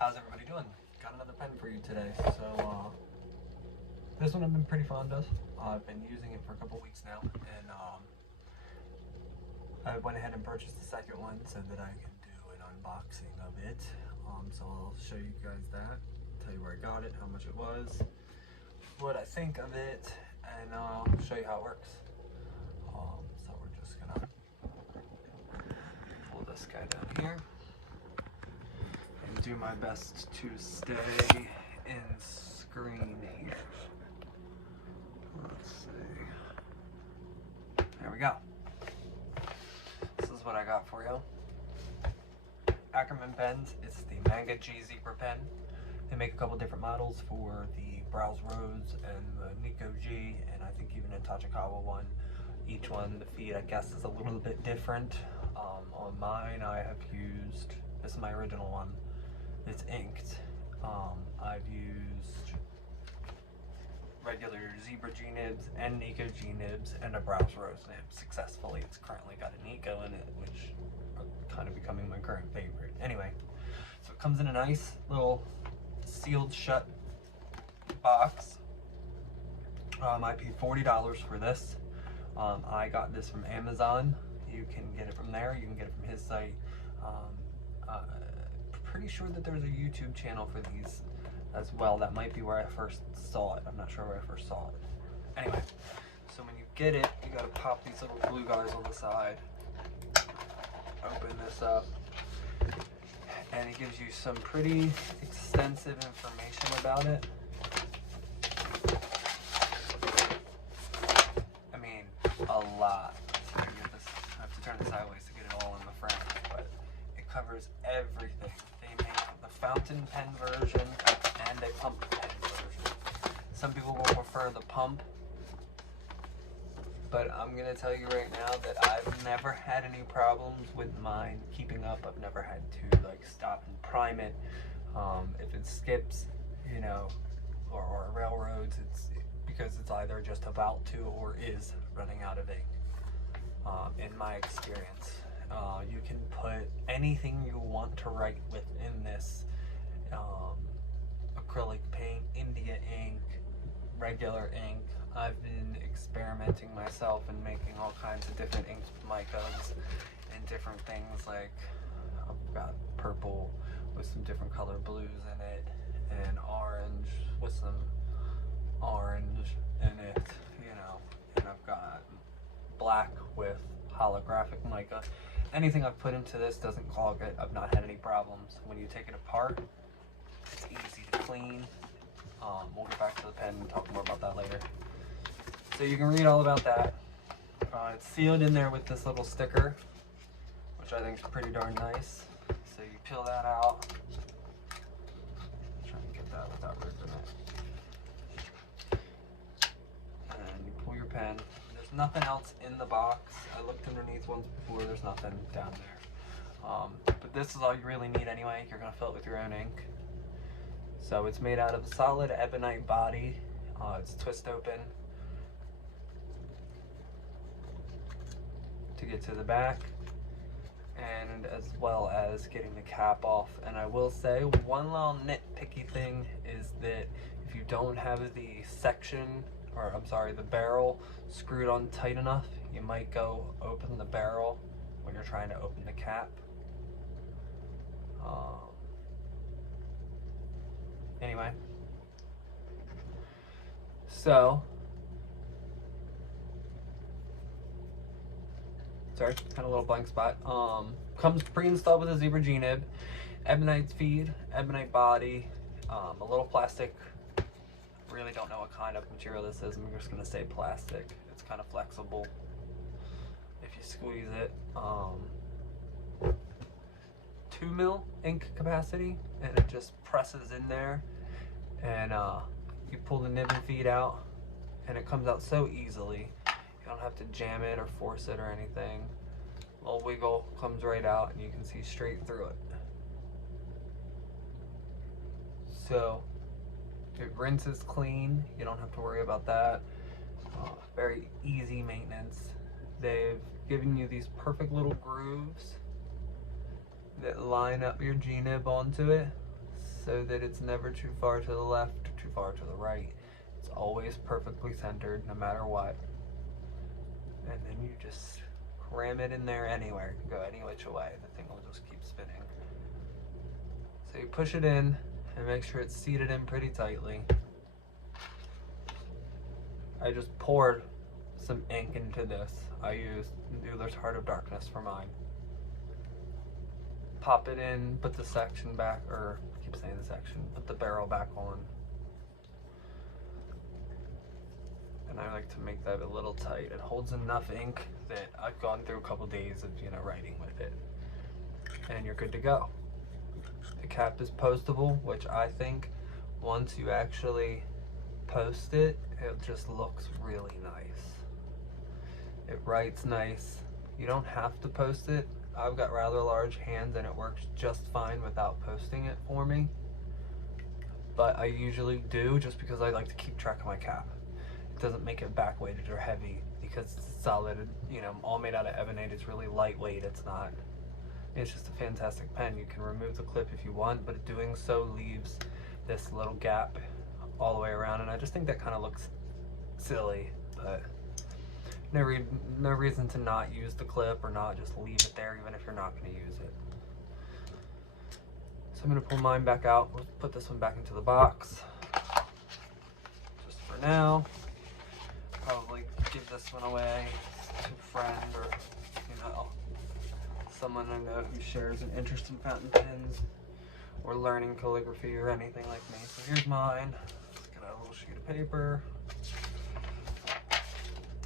How's everybody doing? Got another pen for you today. So this one I've been pretty fond of. I've been using it for a couple weeks now, and I went ahead and purchased the second one so that I can do an unboxing of it. So I'll show you guys that, tell you where I got it, how much it was, what I think of it, and I'll show you how it works. So we're just gonna pull this guy down here and do my best to stay in screen here. Let's see. There we go. This is what I got for you. Ackerman pens. It's the Manga G Zebra pen. They make a couple different models for the Browse Rose and the Nico G, and I think even a Tachikawa one. Each one, the feed, I guess, is a little bit different. On mine, I have used, this is my original one. It's inked. I've used regular Zebra G Nibs and Nico G Nibs and a Browse Rose nib successfully. It's currently got a Nico in it, which are kind of becoming my current favorite. Anyway, so it comes in a nice little sealed shut box. I paid $40 for this. I got this from Amazon. You can get it from there. You can get it from his site. Pretty sure that there's a YouTube channel for these as well. That might be where I first saw it. I'm not sure where I first saw it. Anyway, so when you get it, you gotta pop these little glue guys on the side. Open this up, and it gives you some pretty extensive information about it. I mean, a lot. So I have to turn it sideways to get it all in the frame, but it covers everything. They make the fountain pen version and a pump pen version. Some people will prefer the pump, but I'm gonna tell you right now that I've never had any problems with mine keeping up. I've never had to like stop and prime it. If it skips, you know, or railroads, it's because it's either just about to or is running out of ink. In my experience, you can put anything you want to write within this. Acrylic paint, India ink, regular ink. I've been experimenting myself and making all kinds of different ink micas and different things, like I've got purple with some different color blues in it, and orange with some orange in it, you know, and I've got black with holographic mica. Anything I've put into this doesn't clog it. I've not had any problems. When you take it apart, it's easy to clean. We'll get back to the pen and talk more about that later. So you can read all about that. It's sealed in there with this little sticker, which I think is pretty darn nice. So you peel that out. Try and get that without ripping it. And you pull your pen. There's nothing else in the box. I looked underneath once before. There's nothing down there. But this is all you really need anyway. You're going to fill it with your own ink. So it's made out of a solid ebonite body. It's twist open to get to the back, and as well as getting the cap off. And I will say one little nitpicky thing is that if you don't have the section, or I'm sorry, the barrel screwed on tight enough, you might go open the barrel when you're trying to open the cap. Anyway, so sorry, kind of a little blank spot. Comes pre-installed with a Zebra G Nib, ebonite feed, ebonite body, a little plastic. Really don't know what kind of material this is. I'm just gonna say plastic. It's kind of flexible if you squeeze it. 2 mil ink capacity, and it just presses in there, and you pull the nib and feed out, and it comes out so easily. You don't have to jam it or force it or anything. A little wiggle, comes right out, and you can see straight through it. So it rinses clean. You don't have to worry about that. Very easy maintenance. They've given you these perfect little grooves that line up your G nib onto it. so that it's never too far to the left or too far to the right. It's always perfectly centered no matter what. And then you just cram it in there anywhere. It can go any which way. The thing will just keep spinning. So you push it in and make sure it's seated in pretty tightly. I just poured some ink into this. I used Noodler's Heart of Darkness for mine. Pop it in, put the section back, or I keep saying the section, put the barrel back on. And I like to make that a little tight. It holds enough ink that I've gone through a couple days of, writing with it. And you're good to go. The cap is postable, which I think once you actually post it, it just looks really nice. It writes nice. You don't have to post it. I've got rather large hands and it works just fine without posting it for me. But I usually do just because I like to keep track of my cap. It doesn't make it back weighted or heavy because it's solid, all made out of ebonite. It's really lightweight. It's just a fantastic pen. You can remove the clip if you want, but doing so leaves this little gap all the way around, and I just think that kind of looks silly, but no reason to not use the clip or not just leave it there even if you're not going to use it. So I'm going to pull mine back out. We'll put this one back into the box just for now. Probably give this one away to a friend or someone I know who shares an interest in fountain pens or learning calligraphy or anything like me. So here's mine. Let's get out a little sheet of paper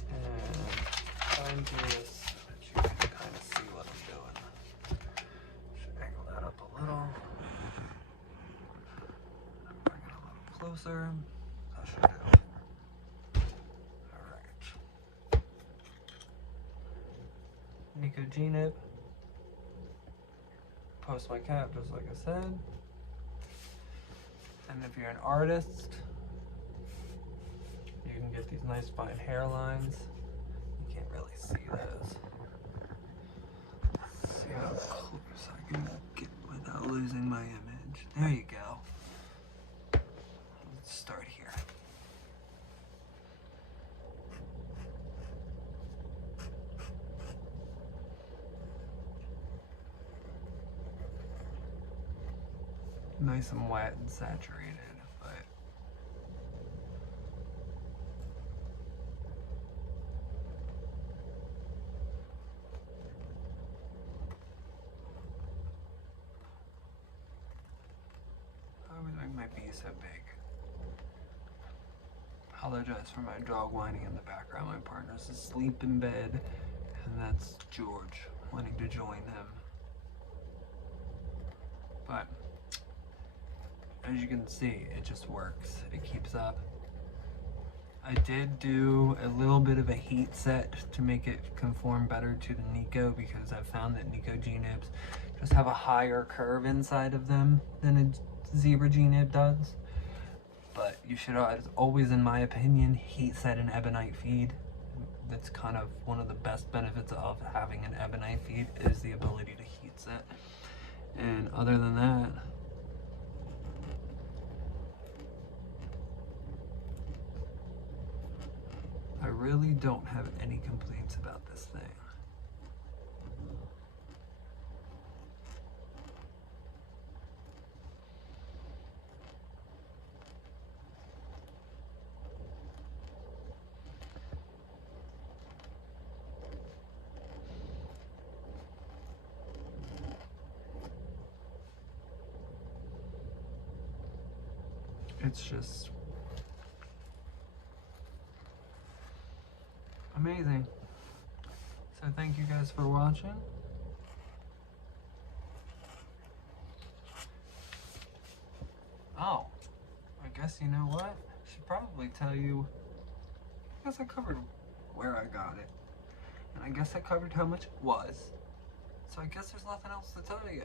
and try and do this so that you can kind of see what I'm doing. Should angle that up a little. Bring it a little closer. That should do. Alright. Nico G Nib. Post my cap just like I said. And if you're an artist, you can get these nice fine hairlines. You can't really see those. Let's see how close I can get without losing my image. There you go. Let's start here. Nice and wet and saturated, but I always make my B so big. Apologize for my dog whining in the background. My partner's asleep in bed, and that's George wanting to join him. But as you can see, it just works. It keeps up. I did do a little bit of a heat set to make it conform better to the Nico because I've found that Nico G Nibs just have a higher curve inside of them than a Zebra G Nib does. But you should always, in my opinion, heat set an ebonite feed. That's kind of one of the best benefits of having an ebonite feed is the ability to heat set. And other than that, I really don't have any complaints about this thing. It's just amazing. So thank you guys for watching. Oh, I guess you know what? I should probably tell you, I guess I covered where I got it. And I guess I covered how much it was. So I guess there's nothing else to tell you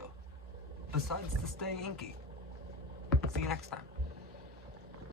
besides to stay inky. See you next time.